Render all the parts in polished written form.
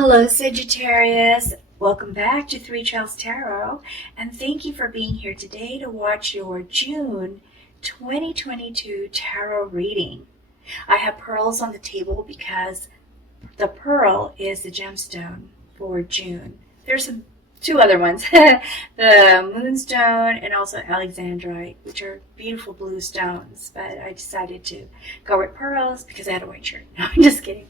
Hello, Sagittarius. Welcome back to Three Trails Tarot, and thank you for being here today to watch your June 2022 tarot reading. I have pearls on the table because the pearl is the gemstone for June. There's two other ones, the moonstone and also alexandrite, which are beautiful blue stones, but I decided to go with pearls because I had a white shirt. No, I'm just kidding.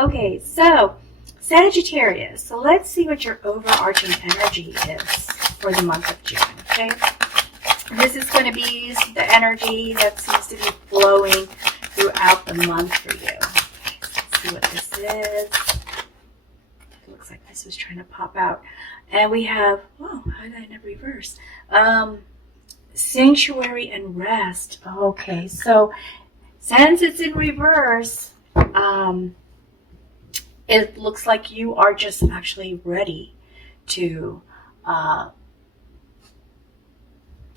Okay, so Sagittarius, so let's see what your overarching energy is for the month of June, okay? This is going to be the energy that seems to be flowing throughout the month for you. Let's see what this is. It looks like this was trying to pop out. And we have, how did I not reverse? Sanctuary and rest. Okay, so since it's in reverse, it looks like you are just actually ready to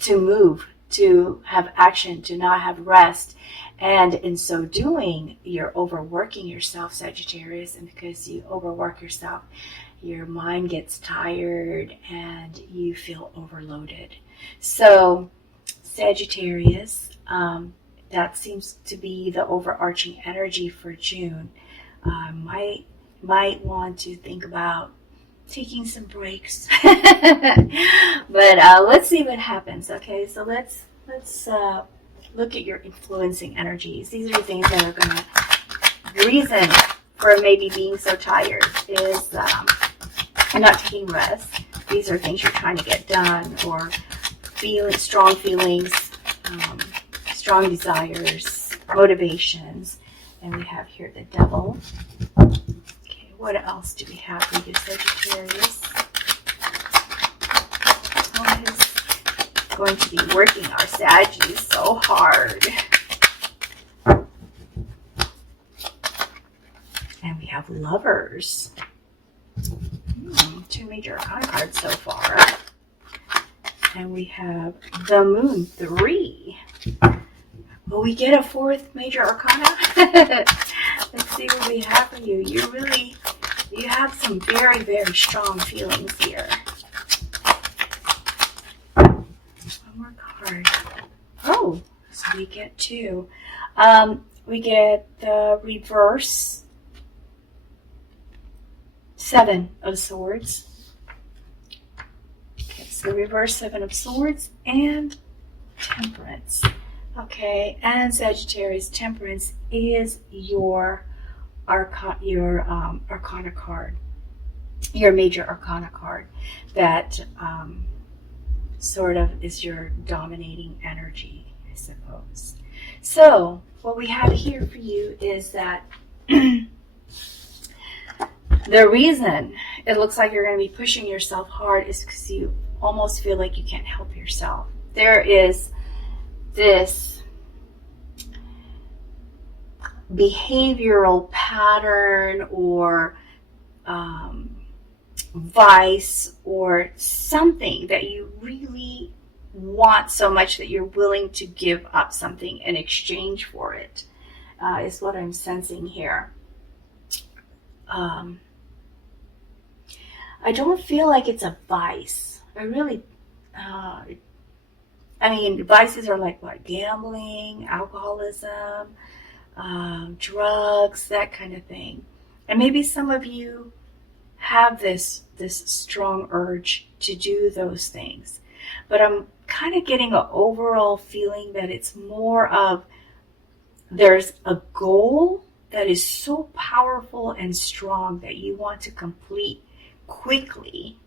move, to have action, to not have rest. And in so doing, you're overworking yourself, Sagittarius, and because you overwork yourself, your mind gets tired and you feel overloaded. So, Sagittarius, that seems to be the overarching energy for June. Might want to think about taking some breaks, but let's see what happens. Okay, so let's look at your influencing energies. These are the things that are going to, the reason for maybe being so tired is and not taking rest. These are things you're trying to get done, or strong feelings, strong desires, motivations. And we have here the devil. Okay, what else do we have for you, Sagittarius? What is going to be working our Saggies so hard? And we have lovers. Two major arcana cards so far. And we have the moon, 3. Will we get a 4th major arcana? Let's see what we have for you. You have some very, very strong feelings here. One more card. Oh, so we get 2. We get the reverse 7 of swords. Okay, so the reverse 7 of swords and temperance. Okay, and Sagittarius, temperance is your arcana card, your major arcana card that sort of is your dominating energy, I suppose. So what we have here for you is that the reason it looks like you're going to be pushing yourself hard is because you almost feel like you can't help yourself. There is this behavioral pattern or vice or something that you really want so much that you're willing to give up something in exchange for it, is what I'm sensing here. I don't feel like it's a vice. I really vices are like what? Gambling, alcoholism, drugs, that kind of thing. And maybe some of you have this strong urge to do those things. But I'm kind of getting an overall feeling that it's more of there's a goal that is so powerful and strong that you want to complete quickly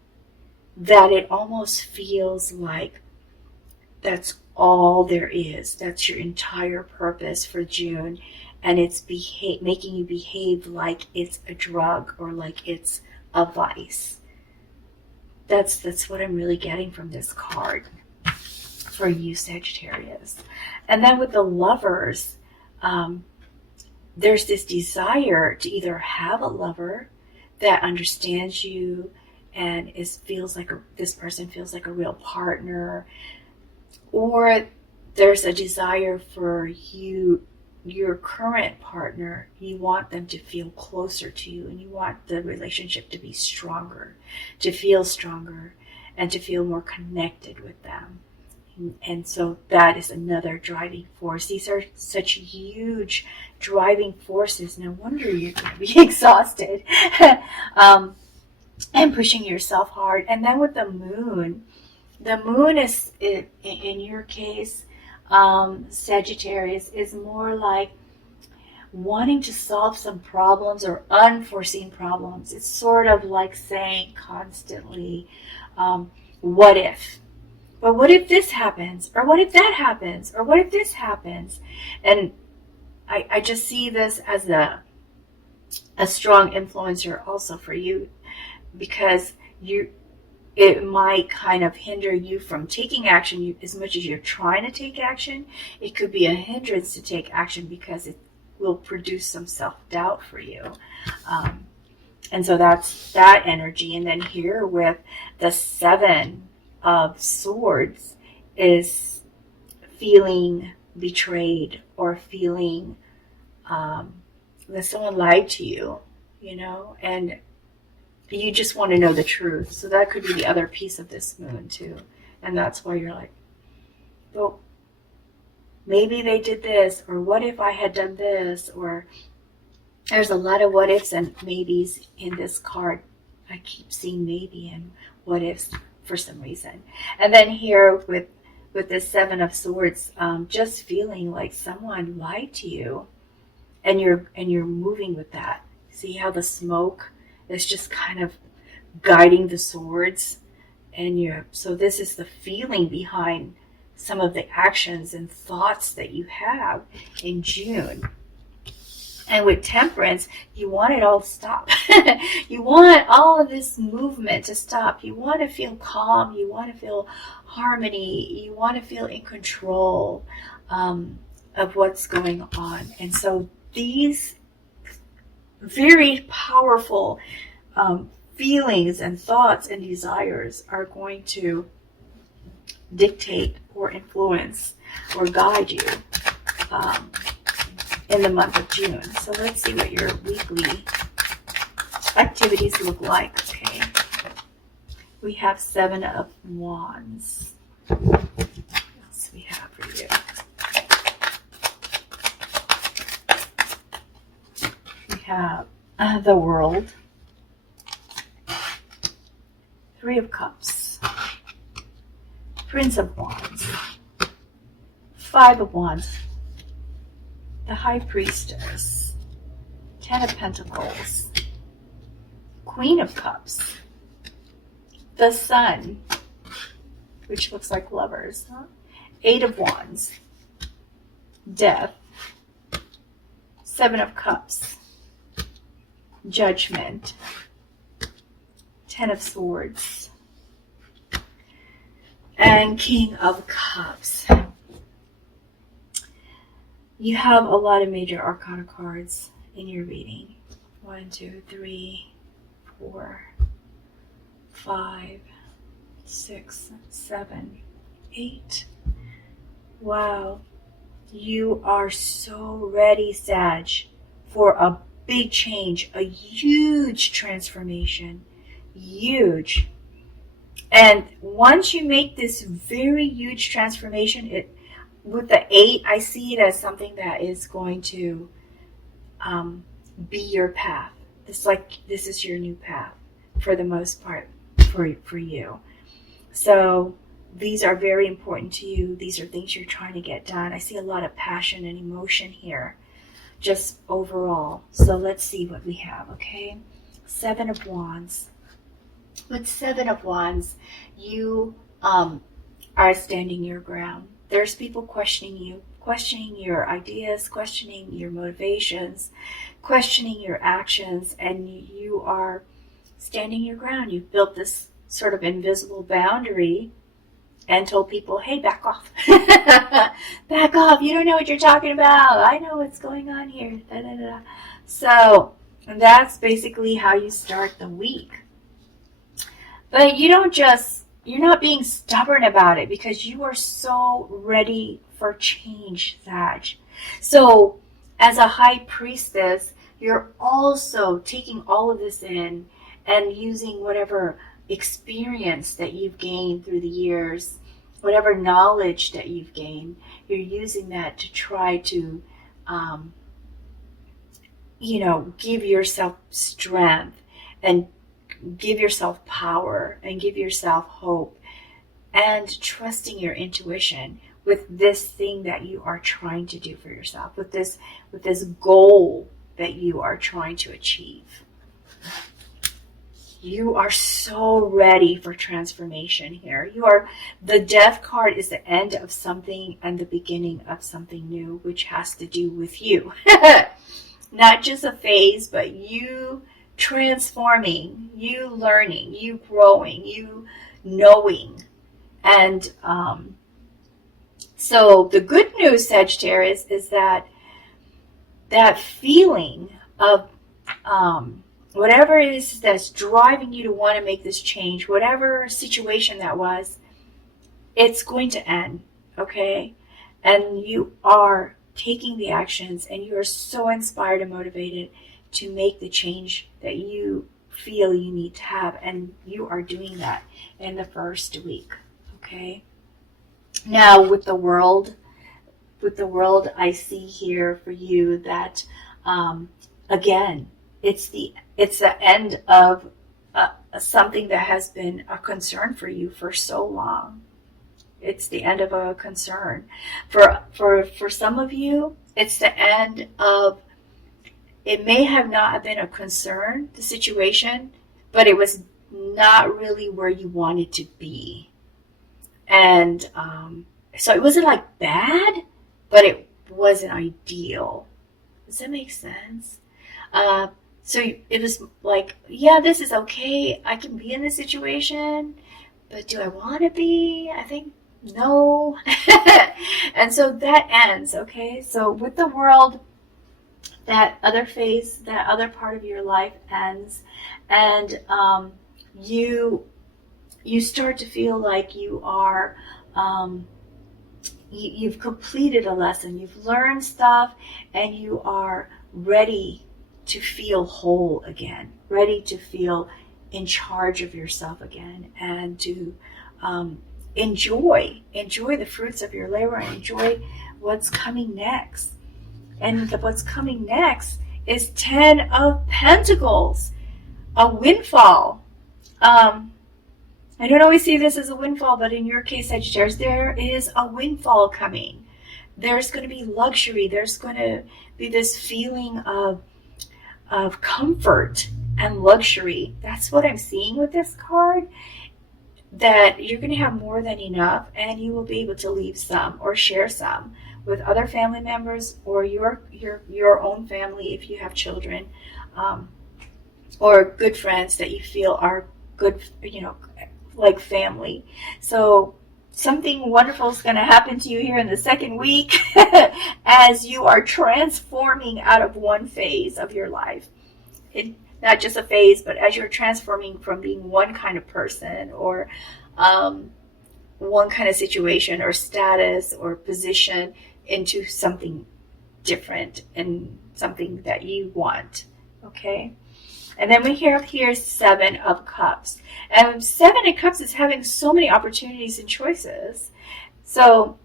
that it almost feels like that's all there is. That's your entire purpose for June, and it's making you behave like it's a drug or like it's a vice. That's what I'm really getting from this card for you, Sagittarius. And then with the lovers, there's this desire to either have a lover that understands you and this person feels like a real partner, or there's a desire for you your current partner, you want them to feel closer to you, and you want the relationship to be stronger, to feel stronger, and to feel more connected with them. And so that is another driving force. These are such huge driving forces. No wonder you're going to be exhausted and pushing yourself hard. And then with the moon is, in your case, Sagittarius, is more like wanting to solve some problems or unforeseen problems. It's sort of like saying constantly, what if? But what if this happens? Or what if that happens? Or what if this happens? And I just see this as a strong influencer also for you, because it might kind of hinder you from taking action. As much as you're trying to take action, it could be a hindrance to take action because it will produce some self-doubt for you. And so that's that energy. And then here with the 7 of Swords is feeling betrayed, or feeling that someone lied to you, and you just want to know the truth. So that could be the other piece of this moon too. And that's why you're like, well, maybe they did this, or what if I had done this, or there's a lot of what ifs and maybes in this card. I keep seeing maybe and what ifs for some reason. And then here with the 7 of Swords, just feeling like someone lied to you, and you're moving with that. See how the smoke is just kind of guiding the swords, and so this is the feeling behind some of the actions and thoughts that you have in June. And with Temperance, you want it all to stop. You want all of this movement to stop. You want to feel calm. You want to feel harmony. You want to feel in control of what's going on. And so these very powerful feelings and thoughts and desires are going to dictate or influence or guide you in the month of June. So let's see what your weekly activities look like. Okay, we have 7 of Wands. What else we have for you? We have the World, 3 of Cups, Prince of Wands, 5 of Wands, the High Priestess, 10 of Pentacles, Queen of Cups, the Sun, which looks like lovers, 8 of Wands, Death, 7 of Cups, Judgment, 10 of Swords, and King of Cups. You have a lot of major arcana cards in your reading. 1, 2, 3, 4, 5, 6, 7, 8. Wow. You are so ready, Sag, for a big change, a huge transformation. Huge. And once you make this very huge transformation, with the 8, I see it as something that is going to be your path. This is your new path for the most part for you. So these are very important to you. These are things you're trying to get done. I see a lot of passion and emotion here, just overall. So let's see what we have, okay? 7 of Wands. With 7 of Wands, you are standing your ground. There's people questioning you, questioning your ideas, questioning your motivations, questioning your actions, and you are standing your ground. You've built this sort of invisible boundary and told people, hey, back off. Back off. You don't know what you're talking about. I know what's going on here. Da, da, da. So that's basically how you start the week. But you're not being stubborn about it, because you are so ready for change, Sag. So as a high priestess, you're also taking all of this in and using whatever experience that you've gained through the years, whatever knowledge that you've gained, you're using that to try to, give yourself strength and give yourself power and give yourself hope and trusting your intuition with this thing that you are trying to do for yourself, with this goal that you are trying to achieve. You are so ready for transformation here. The Death card is the end of something and the beginning of something new, which has to do with you. Not just a phase, but you transforming, you learning, you growing, you knowing. And so the good news, Sagittarius, is that feeling of whatever it is that's driving you to want to make this change, whatever situation that was, it's going to end, okay? And you are taking the actions, and you are so inspired and motivated to make the change that you feel you need to have, and you are doing that in the first week, okay? Now, with the world, I see here for you that, again, it's the end of something that has been a concern for you for so long. It's the end of a concern. For some of you, it's the end of, it may have not been a concern, the situation, but it was not really where you wanted to be. And so it wasn't like bad, but it wasn't ideal. Does that make sense? So it was like, yeah, this is okay. I can be in this situation, but do I want to be? I think no. And so that ends, okay? So with the world, that other phase, that other part of your life ends, and you start to feel like you are, you've completed a lesson, you've learned stuff, and you are ready to feel whole again, ready to feel in charge of yourself again, and to enjoy the fruits of your labor, enjoy what's coming next. And what's coming next is 10 of Pentacles, a windfall. I don't always see this as a windfall, but in your case, Sagittarius, there is a windfall coming. There's going to be luxury. There's going to be this feeling of comfort and luxury. That's what I'm seeing with this card, that you're going to have more than enough, and you will be able to leave some or share some with other family members, or your own family if you have children, or good friends that you feel are good, like family. So something wonderful is going to happen to you here in the second week as you are transforming out of one phase of your life. Not just a phase, but as you're transforming from being one kind of person or one kind of situation or status or position into something different and something that you want, okay? And then we have here 7 of Cups. And 7 of Cups is having so many opportunities and choices. So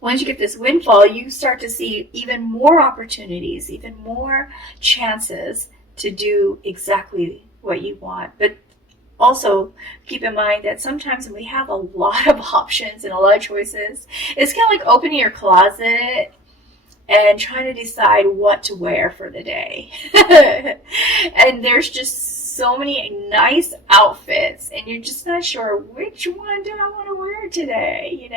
once you get this windfall, you start to see even more opportunities, even more chances to do exactly what you want. But also keep in mind that sometimes when we have a lot of options and a lot of choices, it's kind of like opening your closet and trying to decide what to wear for the day. And there's just so many nice outfits, and you're just not sure which one do I want to wear today,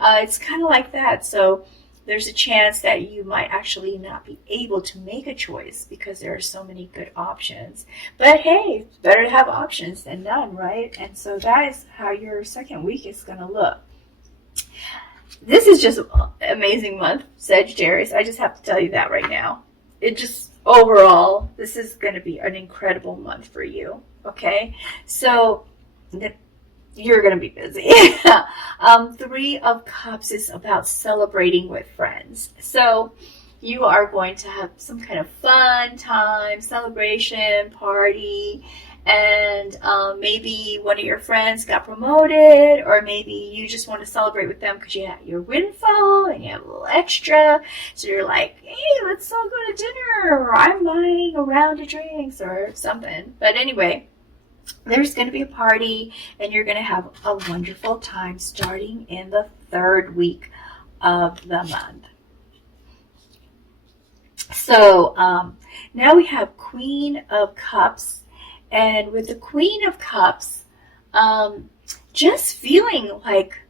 It's kind of like that. So there's a chance that you might actually not be able to make a choice because there are so many good options. But hey, it's better to have options than none, right? And so that is how your second week is going to look. This is just an amazing month, Sagittarius. I just have to tell you that right now. Overall, this is going to be an incredible month for you, okay? So you're going to be busy. 3 of Cups is about celebrating with friends. So, you are going to have some kind of fun time, celebration, party, and maybe one of your friends got promoted, or maybe you just want to celebrate with them because you had your windfall and you have a little extra. So you're like, hey, let's all go to dinner, or I'm buying a round of drinks or something. But anyway, there's going to be a party and you're going to have a wonderful time starting in the 3rd week of the month. So now we have Queen of Cups. And with the Queen of Cups, just feeling like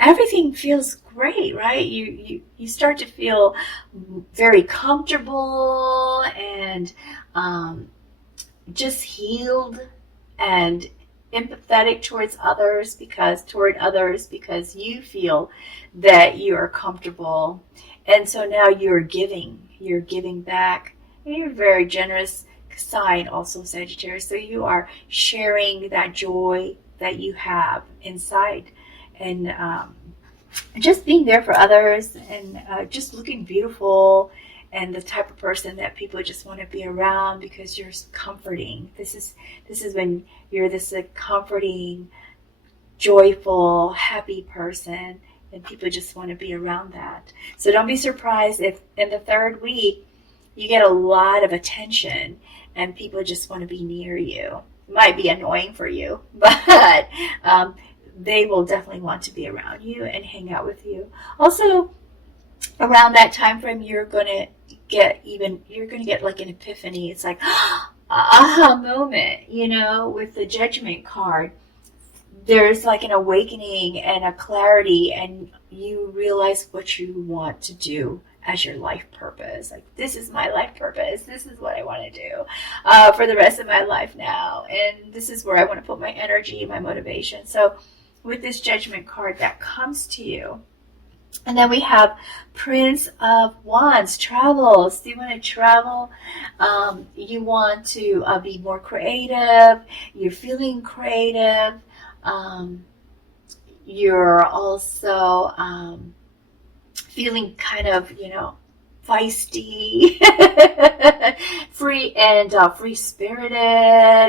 everything feels great, right? You start to feel very comfortable and just healed and empathetic towards others because you feel that you are comfortable. And so now you're giving back, and you're very generous sign also, Sagittarius. So you are sharing that joy that you have inside, and just being there for others, and just looking beautiful, and the type of person that people just want to be around because you're comforting. This is when you're this comforting, joyful, happy person, and people just want to be around that. So don't be surprised if in the 3rd week you get a lot of attention and people just want to be near you. It might be annoying for you, but they will definitely want to be around you and hang out with you. Also, around that time frame, you're going to get like an epiphany. It's like aha moment, with the Judgment card. There's like an awakening and a clarity, and you realize what you want to do as your life purpose. Like, this is my life purpose. This is what I want to do for the rest of my life now. And this is where I want to put my energy, my motivation. So with this Judgment card, that comes to you. And then we have Prince of Wands, travels. Do you want to travel? You want to be more creative. You're feeling creative. You're also feeling kind of, feisty, free-spirited,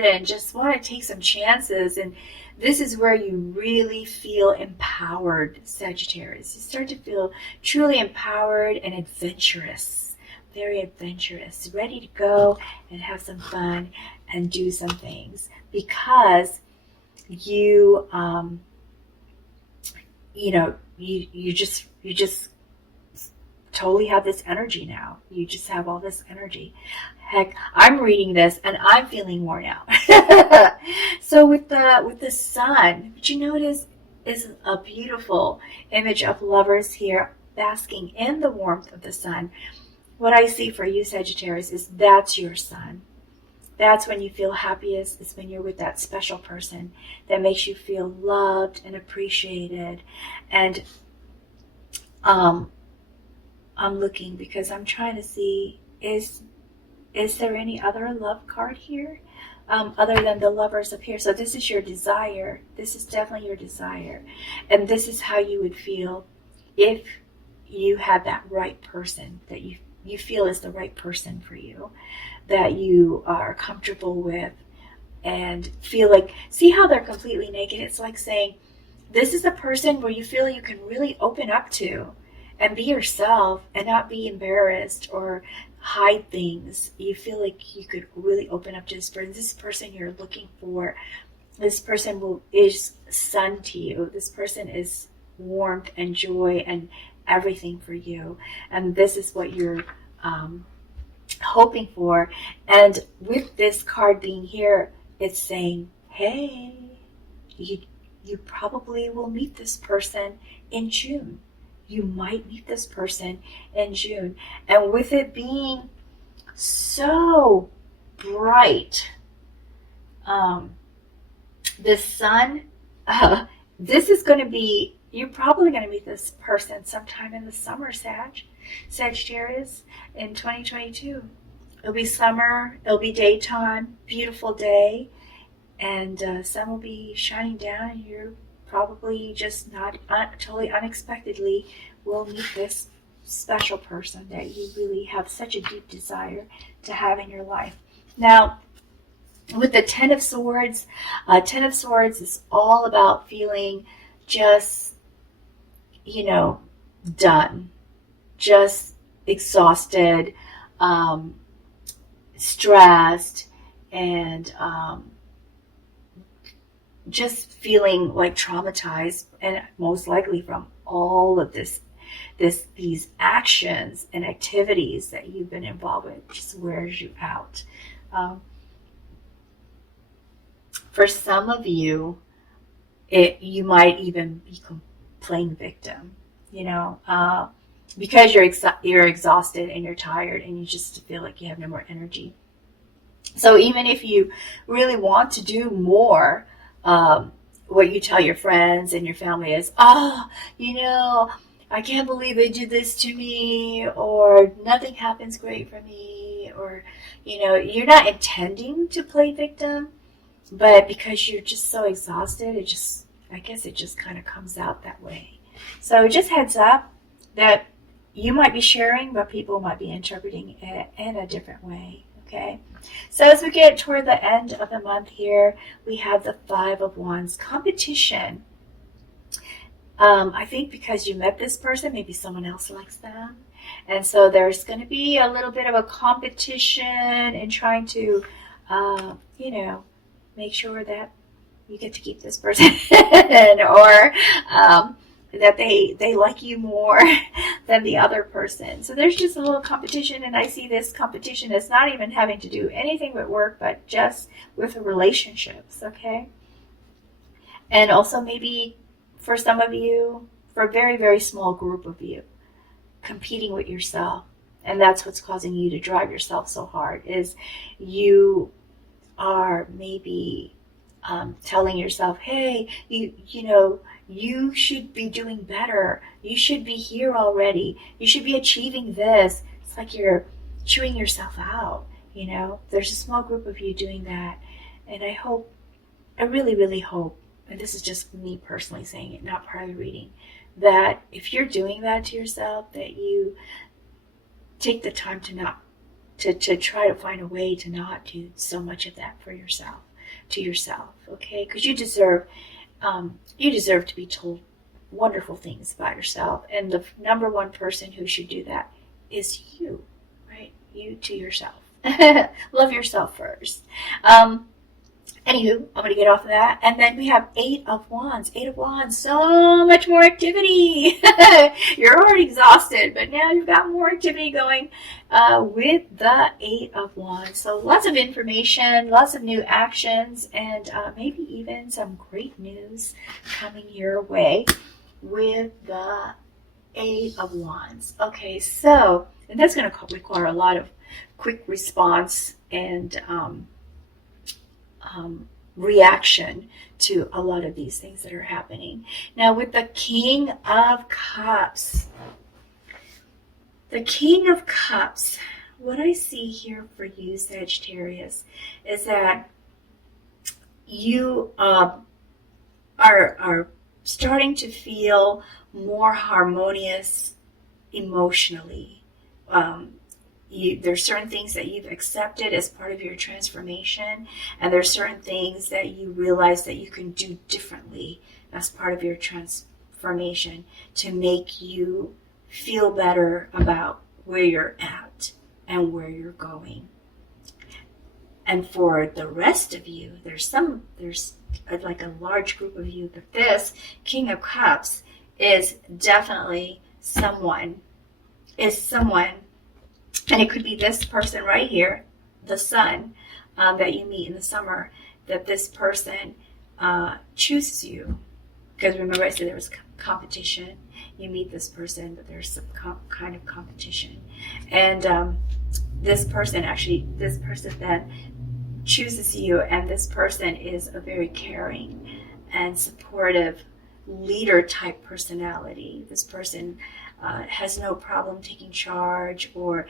and just want to take some chances. And this is where you really feel empowered, Sagittarius. You start to feel truly empowered and adventurous, very adventurous, ready to go and have some fun and do some things, because you just totally have this energy now. You just have all this energy. Heck, I'm reading this and I'm feeling worn out. So with the sun, what you notice is a beautiful image of lovers here basking in the warmth of the sun. What I see for you, Sagittarius, is that's your sun. That's when you feel happiest. It's when you're with that special person that makes you feel loved and appreciated. And I'm looking because I'm trying to see, is there any other love card here other than the lovers up here? So this is your desire. This is definitely your desire. And this is how you would feel if you had that right person that you feel is the right person for you, that you are comfortable with, and feel like, see how they're completely naked? It's like saying, this is a person where you feel you can really open up to and be yourself and not be embarrassed or hide things. You feel like you could really open up to this person. This person you're looking for. This person is sun to you. This person is warmth and joy and everything for you. And this is what you're hoping for. And with this card being here, it's saying, hey, you probably will meet this person in June. You might meet this person in June. And with it being so bright, the sun, this is going to be, you're probably going to meet this person sometime in the summer, Sagittarius, in 2022. It'll be summer, it'll be daytime, beautiful day, and sun will be shining down, and you're probably just not totally unexpectedly will meet this special person that you really have such a deep desire to have in your life. Now, with the Ten of Swords is all about feeling just, done, just exhausted, stressed, and just feeling like traumatized, and most likely from all of these actions and activities that you've been involved with. Just wears you out. For some of you, you might even be playing victim, because you're exhausted and you're tired and you just feel like you have no more energy. So even if you really want to do more, what you tell your friends and your family is, I can't believe they did this to me, or nothing happens great for me, or, you're not intending to play victim, but because you're just so exhausted, I guess it just kind of comes out that way. So just heads up that you might be sharing, but people might be interpreting it in a different way. Okay, so as we get toward the end of the month here, we have the Five of Wands, competition. I think because you met this person, maybe someone else likes them. And so there's going to be a little bit of a competition in trying to, make sure that you get to keep this person or that they like you more than the other person. So there's just a little competition, and I see this competition as not even having to do anything with work, but just with relationships, okay? And also maybe for some of you, for a very, very small group of you, competing with yourself. And that's what's causing you to drive yourself so hard, is you are maybe telling yourself, hey, you should be doing better. You should be here already. You should be achieving this. It's like you're chewing yourself out, There's a small group of you doing that. And I really, really hope, and this is just me personally saying it, not part of the reading, that if you're doing that to yourself, that you take the time to try to find a way to not do so much of that to yourself, okay? Because you deserve to be told wonderful things about yourself, and the number one person who should do that is you, right? You to yourself. Love yourself first. Anywho, I'm going to get off of that. And then we have Eight of Wands. Eight of Wands, so much more activity. You're already exhausted, but now you've got more activity going with the Eight of Wands. So lots of information, lots of new actions, and maybe even some great news coming your way with the Eight of Wands. Okay, so, and that's going to require a lot of quick response and reaction to a lot of these things that are happening. Now with the King of Cups. The King of Cups, what I see here for you, Sagittarius, is that you are starting to feel more harmonious emotionally. There's certain things that you've accepted as part of your transformation, and there's certain things that you realize that you can do differently as part of your transformation to make you feel better about where you're at and where you're going. And for the rest of you, there's like a large group of you, but this King of Cups is definitely someone, and it could be this person right here, the sun, that you meet in the summer, that this person chooses you. Because remember I said there was competition. You meet this person, but there's some kind of competition. And this person then chooses you, and this person is a very caring and supportive leader type personality. This person has no problem taking charge or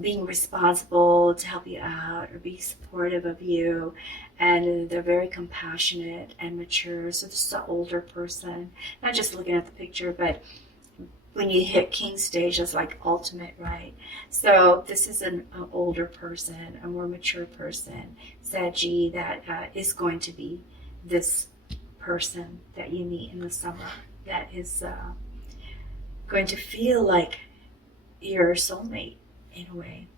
being responsible to help you out or be supportive of you, and they're very compassionate and mature. So this is an older person, not just looking at the picture, but when you hit king stage, it's like ultimate, right? So this is an older person, a more mature person, Saggy, that is going to be this person that you meet in the summer that is going to feel like your soulmate in a way.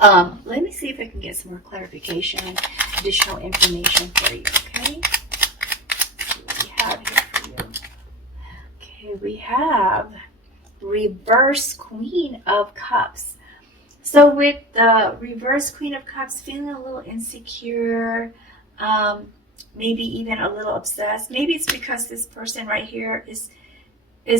Let me see if I can get some more clarification, additional information for you, okay? Let's see what we have here for you. Okay, we have reverse Queen of Cups. So with the reverse Queen of Cups, feeling a little insecure, maybe even a little obsessed. Maybe it's because this person right here is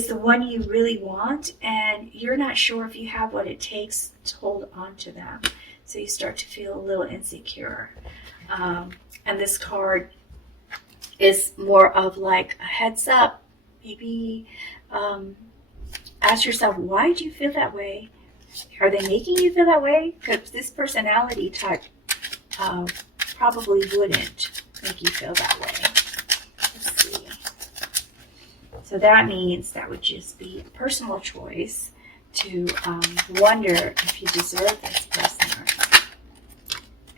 the one you really want, and you're not sure if you have what it takes to hold on to them. So you start to feel a little insecure. And this card is more of like a heads up. Maybe ask yourself, why do you feel that way? Are they making you feel that way? Because this personality type probably wouldn't make you feel that way. Let's see. So that means that would just be a personal choice to wonder if you deserve this person or not.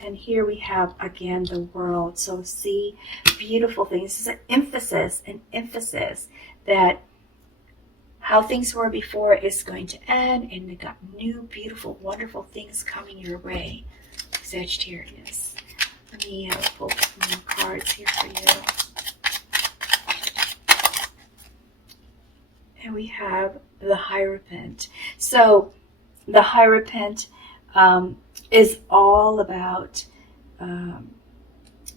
And here we have, again, the World. So see, beautiful things. This is an emphasis that how things were before is going to end, and we got new, beautiful, wonderful things coming your way, Sagittarius. Let me pull some more cards here for you. And we have the Hierophant. So the Hierophant is all about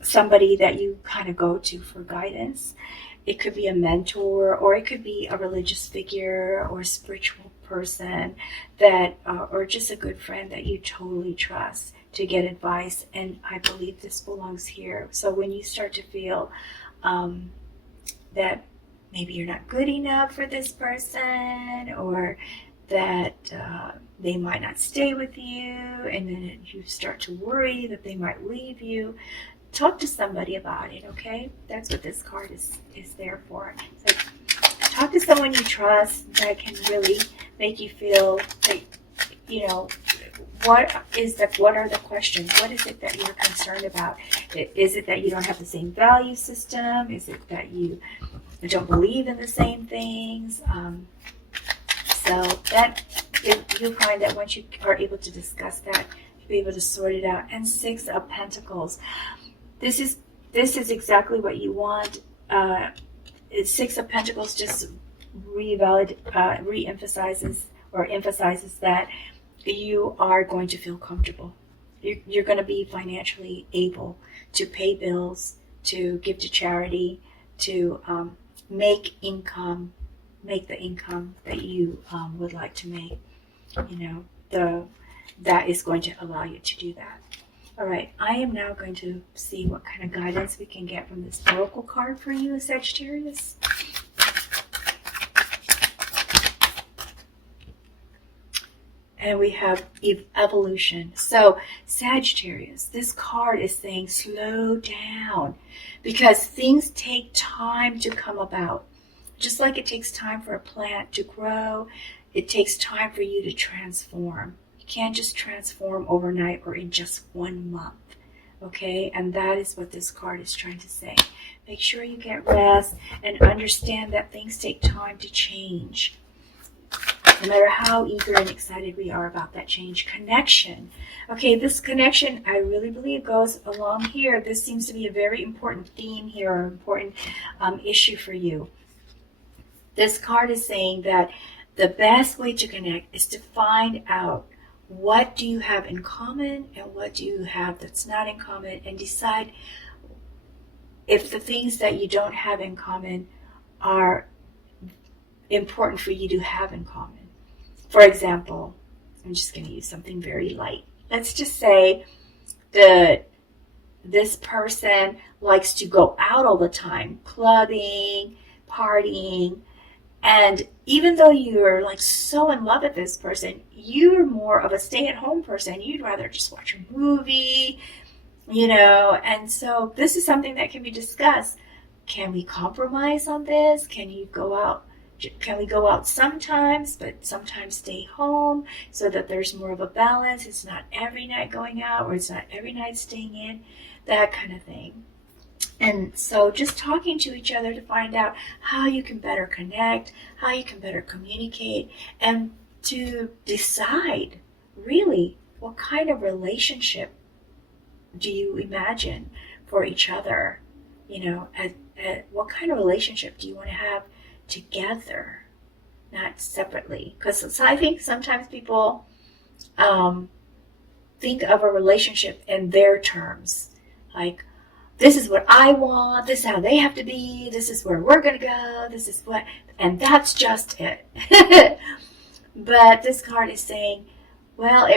somebody that you kind of go to for guidance. It could be a mentor, or it could be a religious figure or a spiritual person that, or just a good friend that you totally trust to get advice. And I believe this belongs here. So when you start to feel that maybe you're not good enough for this person, or that they might not stay with you, and then you start to worry that they might leave you, talk to somebody about it, okay? That's what this card is there for. So talk to someone you trust that can really make you feel that, you know, what are the questions? What is it that you're concerned about? Is it that you don't have the same value system? Is it that you don't believe in the same things? So that you'll find that once you are able to discuss that, you'll be able to sort it out. And Six of Pentacles. This is exactly what you want. Six of Pentacles just re-emphasizes that you are going to feel comfortable. You're going to be financially able to pay bills, to give to charity, to make the income that you would like to make. You know, that is going to allow you to do that. All right, I am now going to see what kind of guidance we can get from this oracle card for you, Sagittarius. And we have evolution. So Sagittarius, this card is saying slow down, because things take time to come about. Just like it takes time for a plant to grow, it takes time for you to transform. You can't just transform overnight or in just 1 month. Okay, and that is what this card is trying to say. Make sure you get rest and understand that things take time to change. No matter how eager and excited we are about that change. Connection. Okay, this connection, I really believe, goes along here. This seems to be a very important theme here, or important issue for you. This card is saying that the best way to connect is to find out what do you have in common and what do you have that's not in common, and decide if the things that you don't have in common are important for you to have in common. For example, I'm just going to use something very light. Let's just say that this person likes to go out all the time, clubbing, partying, and even though you're like so in love with this person, you're more of a stay-at-home person. You'd rather just watch a movie, you know, and so this is something that can be discussed. Can we compromise on this? Can you go out Can we go out sometimes, but sometimes stay home so that there's more of a balance? It's not every night going out, or it's not every night staying in, that kind of thing. And so just talking to each other to find out how you can better connect, how you can better communicate, and to decide really what kind of relationship do you imagine for each other? What kind of relationship do you want to have together, not separately? Because I think sometimes people think of a relationship in their terms, like, this is what I want, this is how they have to be, this is where we're going to go, this is what, and that's just it. But this card is saying, well,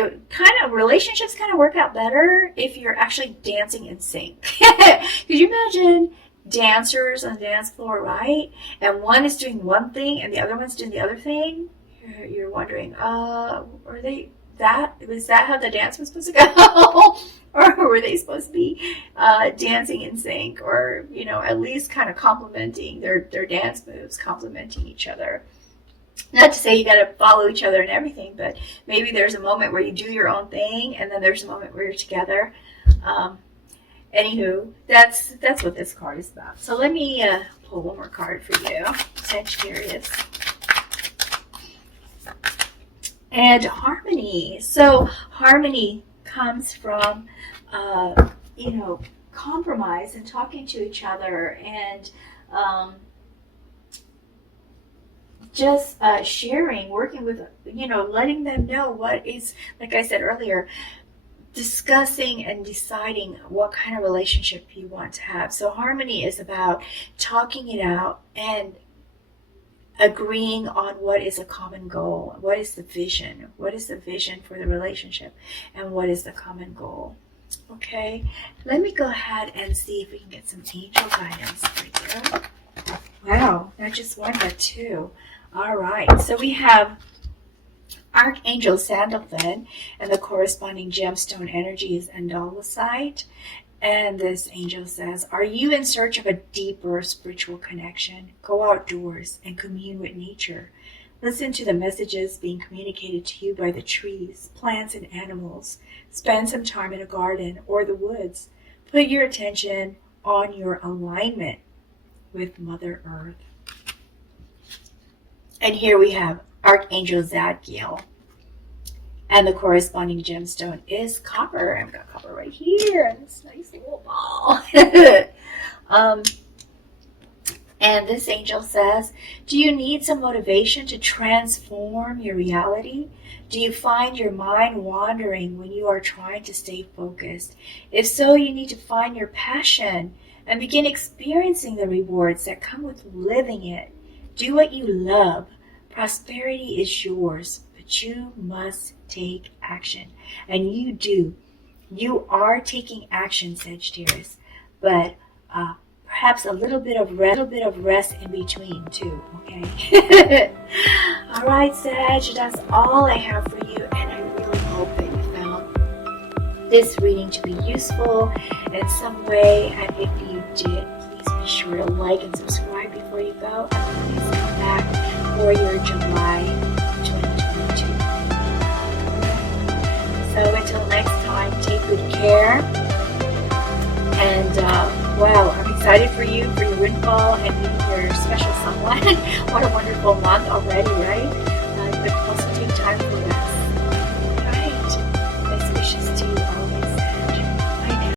relationships kind of work out better if you're actually dancing in sync. Could you imagine dancers on the dance floor, right? And one is doing one thing and the other one's doing the other thing? You're wondering, was that how the dance was supposed to go? Or were they supposed to be dancing in sync, or at least kind of complementing their dance moves, complementing each other? Not to say you got to follow each other and everything, but maybe there's a moment where you do your own thing, and then there's a moment where you're together. Anywho, that's what this card is about. So let me pull one more card for you, Sagittarius. And harmony. So harmony comes from, compromise and talking to each other, and just sharing, working with, letting them know what is, like I said earlier, discussing and deciding what kind of relationship you want to have. So harmony is about talking it out and agreeing on what is a common goal. What is the vision? What is the vision for the relationship? And what is the common goal? Okay, let me go ahead and see if we can get some angel guidance for you. Wow, not just one, but two. All right, so we have Archangel Sandalphon, and the corresponding gemstone energy is Andalosite. And this angel says, are you in search of a deeper spiritual connection? Go outdoors and commune with nature. Listen to the messages being communicated to you by the trees, plants, and animals. Spend some time in a garden or the woods. Put your attention on your alignment with Mother Earth. And here we have Archangel Zadkiel. And the corresponding gemstone is copper. I've got copper right here in this nice little ball. And this angel says, do you need some motivation to transform your reality? Do you find your mind wandering when you are trying to stay focused? If so, you need to find your passion and begin experiencing the rewards that come with living it. Do what you love. Prosperity is yours, but you must take action. And you do. You are taking action, Sagittarius, but perhaps a little bit of rest in between too, okay? All right, Sag, that's all I have for you, and I really hope that you found this reading to be useful in some way. And if you did, please be sure to like and subscribe before you go, and please come back for your July 2022. So until next time, take good care. And wow, I'm excited for you, for your windfall, and meeting your special someone. What a wonderful month already, right?